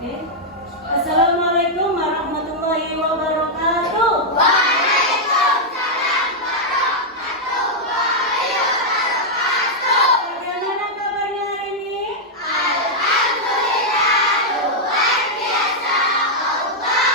Okay. Assalamualaikum warahmatullahi wabarakatuh. Waalaikumsalam warahmatullahi wabarakatuh. Bagaimana kabarnya hari ini? Alhamdulillah, luar biasa. Allahu Akbar.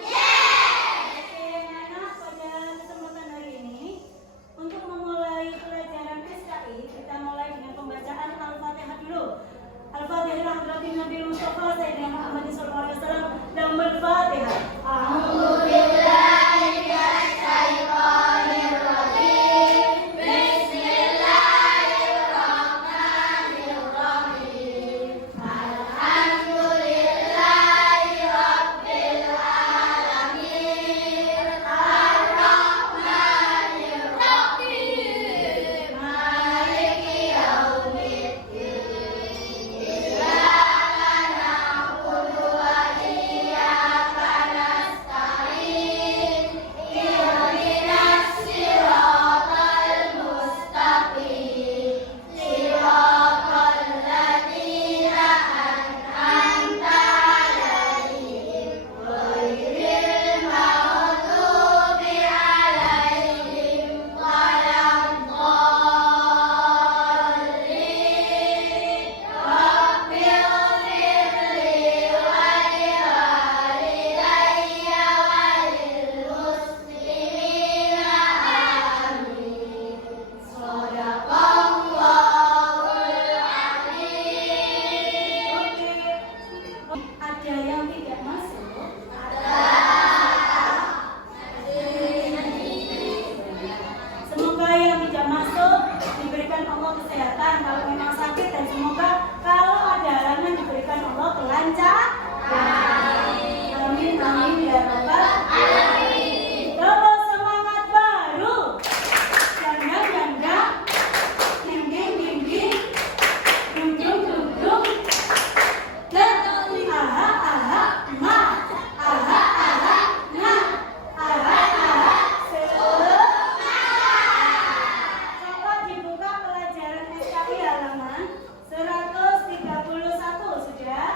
Yeay. Oke, anak, pada kesempatan hari ini untuk memulai pelajaran SKI, kita mulai dengan pembacaan Al-Fatihah dulu. Al-Fatihah hadratin Nabi Mustafa Sayyidina Muhammad sallallahu alaihi wasallam dan Al-Fatihah. A'udzubillahi minasyaitonir rajim. Bismillahirrahmanirrahim. Alhamdulillahi rabbil alamin. Ar-Rahmanir Rahim. Maliki yaumiddin. Iyyaka na'budu wa iyyaka nasta'in. Ihdinas siratal mustaqim. Siratal ladzina an'amta 'alaihim ghairil maghdubi 'alaihim waladdallin. Rabbil firli waliwalidayya walil muslimina amin. Shadaqallahul azim. Oke. Ada yang tidak masuk? Semoga yang tidak masuk diberikan Allah kesehatan kalau memang sakit, dan semoga kalau ada halangan diberikan Allah kelancaran. Amin amin ya rabbal alamin. Terus semangat baru. Janda janda, ding ding ding ding, dung dung dung dung. Dan aha aha ma, aha aha na, aha aha Coba dibuka pelajaran SKI halaman 131 sudah.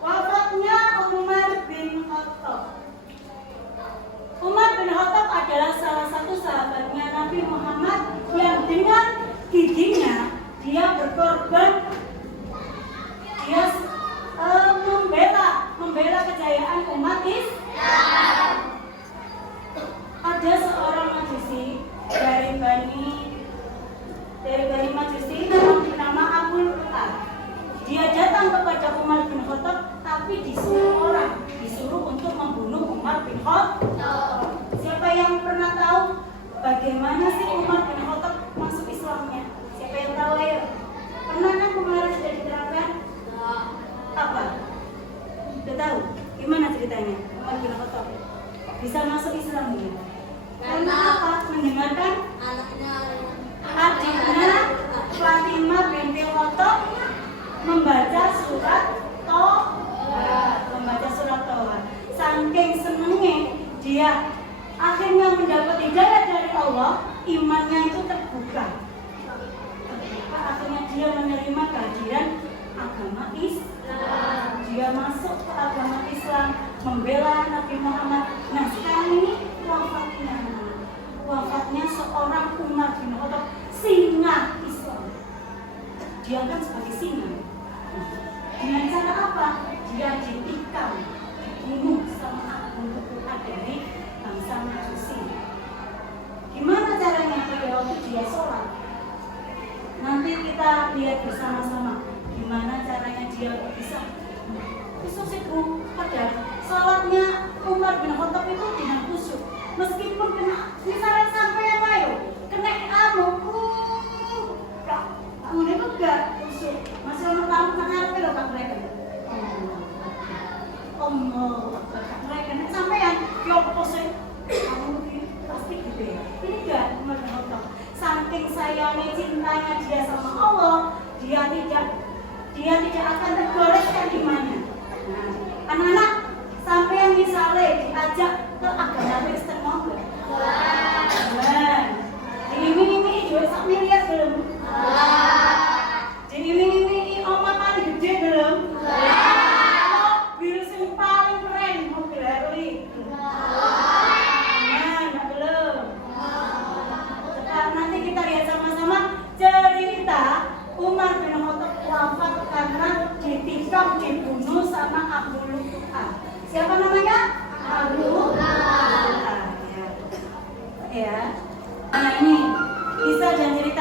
Wafatnya Umar bin Khattab. Umar bin Khattab adalah salah satu sahabatnya Nabi Muhammad yang dengan giginya dia berkorban, dia membela kejayaan umat Islam. Ada seorang majusi dari Bani Majusi yang bernama Abul Qur'an. Dia datang kepada Umar bin Khattab, tapi disuruh untuk membunuh Umar bin Khattab. Siapa yang pernah tahu bagaimana sih Umar bin Khattab masuk Islamnya? Siapa yang tahu, ayo? Pernah kan kemarin sudah diterangkan? Apa? Sudah tahu? Gimana ceritanya Umar bin Khattab bisa masuk Islam gitu? Karena apa? Mendengarkan adiknya Fatimah binti Khattab membaca surat Toha. Saking senengnya dia akhirnya mendapat hidayah dari Allah, imannya itu terbuka. Akhirnya dia menerima kehadiran agama Islam. Dia masuk ke agama Islam, membela Nabi Muhammad. Nah sekarang ini wafatnya seorang Umar bin Khattab, singa Islam. Diangkat sebagai singa. Dengan cara apa? Dia ditikam, dibunuh sama untuk dari bangsa Majusi. Gimana caranya? Pada waktu dia sholat. Nanti kita lihat bersama-sama gimana caranya dia bisa khusyuk. Pada sholatnya Umar bin Khattab itu dengan khusyuk. Meskipun kena, misalnya sampai apa yuk? Kena kamu itu gak khusyuk. Masih orang tamu kenapa loh kak mereka? Mereka sampai yang khusyuk. Kamu pasti gitu ya. Ini gak Umar bin Khattab. Saking sayangnya cintanya dia sama Allah, dia tidak akan tergoreskan imannya. Nah, anak-anak, sampai yang misalnya diajak ke agama Kristen mau gak? Nah, ini duit sak miliar belum? Jadi ini oma kali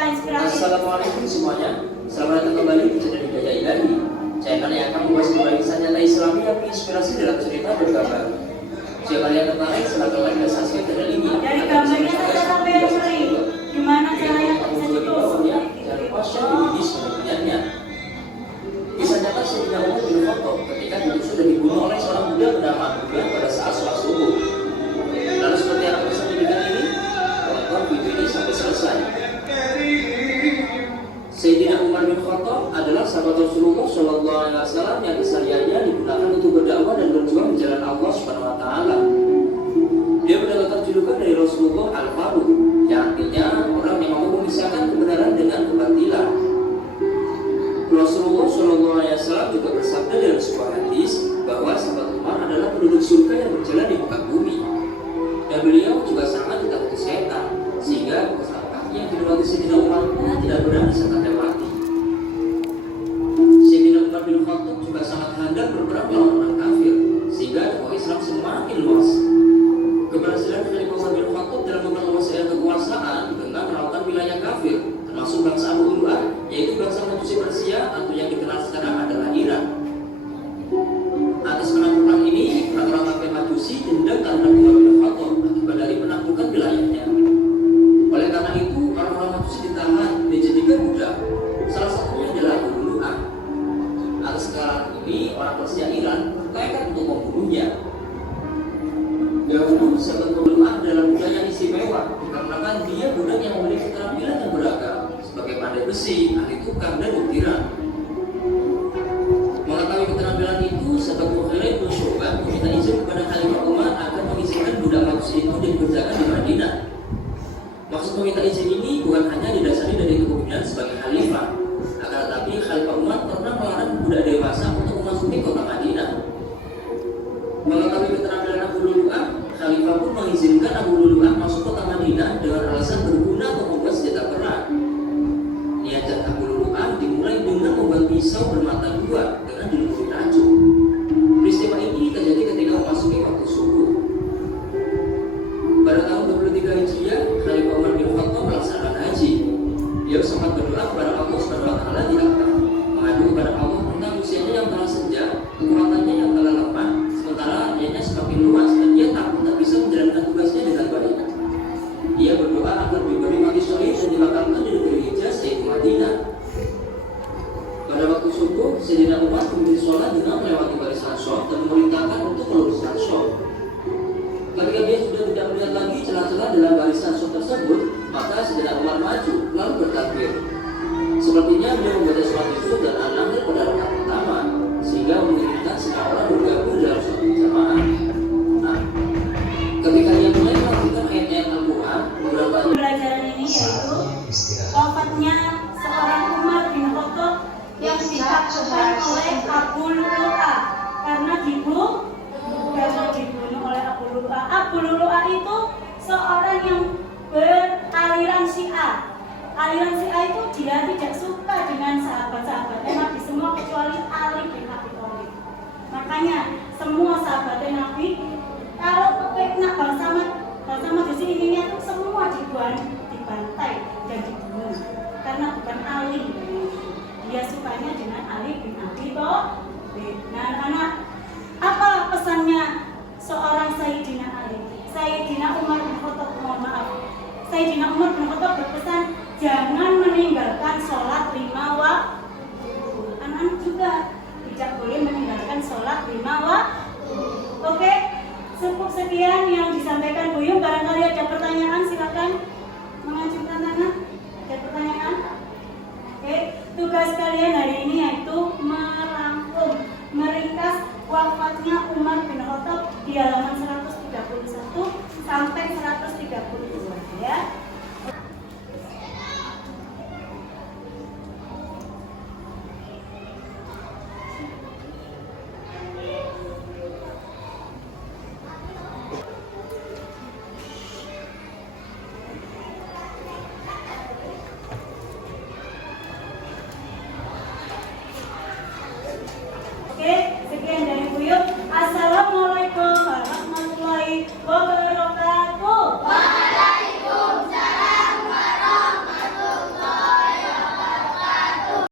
inspirasi. Assalamualaikum semuanya. Selamat datang kembali di channel Hidayah Ilahi, channel yang akan membahas kembali kisah nyata Islami yang menginspirasi dalam cerita bergambar. Jika kalian tertarik, silakan like dan subscribe channel ini. Dari gambarnya saja sampai yang beri. Gimana caranya Aku bisa juga di bawahnya, jangan lupa share di video selanjutnya. Kisah nyata Sayyidina Umar bin Khattab ketika ditusuk dan dibunuh oleh seorang budak bernama Abdullah pada saat sholat subuh. Lalu seperti apa kisah ini? Tonton video ini sampai selesai. Sayyidina Umar bin Khattab adalah sahabat Rasulullah SAW yang kesehariannya digunakan untuk berdakwah dan berjuang di jalan Allah Subhanahu Wa Taala. Dia mendapatkan julukan dari Rasulullah Al-Faruq, yang artinya orang yang mampu memisahkan kebenaran dengan kebatilan. Rasulullah SAW juga bersabda dalam sebuah hadis bahwa sahabat Umar adalah penduduk surga yang berjalan di muka bumi. Dan beliau juga sangat ditakuti setan, sehingga kaki yang dilewati Sayyidina Umar pun tidak pernah bisa terlewati. Sayyidina Umar bin Khattab juga sangat handal berperang melawan orang kafir, sehingga dakwah Islam semakin luas. Keberhasilan Khalifah Umar bin Khattab dalam memperluas kekuasaan dengan melawan wilayah kafir, termasuk bangsa Abu Lu'lu'ah, yaitu bangsa Majusi Persia atau yang dikenal sekarang adalah Iran. Atas penaklukan ini, orang-orang kafir Majusi dendam karena Umar bin Khattab akibat dari penaklukan wilayahnya. Oleh karena itu, orang-orang Majusi ditahan dan dijadikan budak. Salah satunya adalah Abu Lu'lu'ah. Atas kekalahan ini, orang Persia Iran bertekad untuk membunuhnya. Dahulu, sahabat Abu Lu'lu'ah adalah budak yang istimewa, dikarenakan dia budak yang memiliki keterampilan yang beragam, sebagai pandai besi, ahli tukang, dan butiran. Mengetahui keterampilan itu, sahabat Mughirah bin Syu'bah meminta izin kepada Khalifah Umar agar mengizinkan budak Majusi itu dikerjakan di Madinah. Maksud meminta izin ini bukan hanya didasari dari kepemimpinan sebagai khalifah, akan tetapi Khalifah Umar pernah melarang budak dewasa untuk memasuki kota Madinah. Mengetahui keterampilan Abu Lu'lu'ah, Khalifah pun mengizinkan Abu Lu'lu'ah masuk kota Madinah dengan alasan berguna untuk membuat senjata perang. Niatan Abu Lu'lu'ah dimulai dengan membuat pisau bermata dua dengan dilumuri racun. Peristiwa ini terjadi ketika memasuki waktu subuh. Pada tahun 23 Hijriah, Khalifah Umar bin Khattab melaksanakan haji. Dia sempat berdoa kepada Allah Subhanahu Wa Taala di Arafah, mengadu kepada Allah tentang usianya yang telah senja, kekuatannya yang telah lemah, sementara ianya semakin luas dan dia takut tak bisa menjalankan tugasnya dengan baik. Dia berdoa agar diberi mati syahid dan dimakamkan di negeri Hijaz yaitu Madinah. Pada waktu subuh, Sayyidina Umar memimpin sholat dengan melewati barisan syaf dan memerintahkan untuk meluruskan syaf. Ketika dia sudah tidak melihat lagi celah-celah dalam barisan syaf tersebut, maka Sayyidina Umar maju lalu bertakbir. Sepertinya beliau membaca surat itu dan An-Nahl pada rakaat pertama, sehingga menginginkan semua orang bergabung dalam suatu jamaah. Nah, ketika dia mulai melakukan ayat-ayat Al-Quran, beberapa Pelajaran ini yaitu wafatnya seorang Umar bin Khattab yang ditakutkan oleh Abu Lu'lu'ah karena dibunuh oleh Abu Lu'lu'ah. Abu Lu'lu'ah itu seorang yang beraliran Syiah. Aliran Syiah itu dia tidak suka dengan sahabat-sahabat Nabi semua kecuali Ali bin Abi Thalib. Makanya semua sahabat Nabi kalau kena bangsa Majusi ini itu semua dibantai dan dibunuh karena bukan Ali. Dia sukanya dengan Ali bin Abi Thalib. Nah, anak, apa pesannya seorang Sayyidina Ali? Sayyidina Umar bin Khattab, mohon maaf. Sayyidina Umar bin Khattab berpesan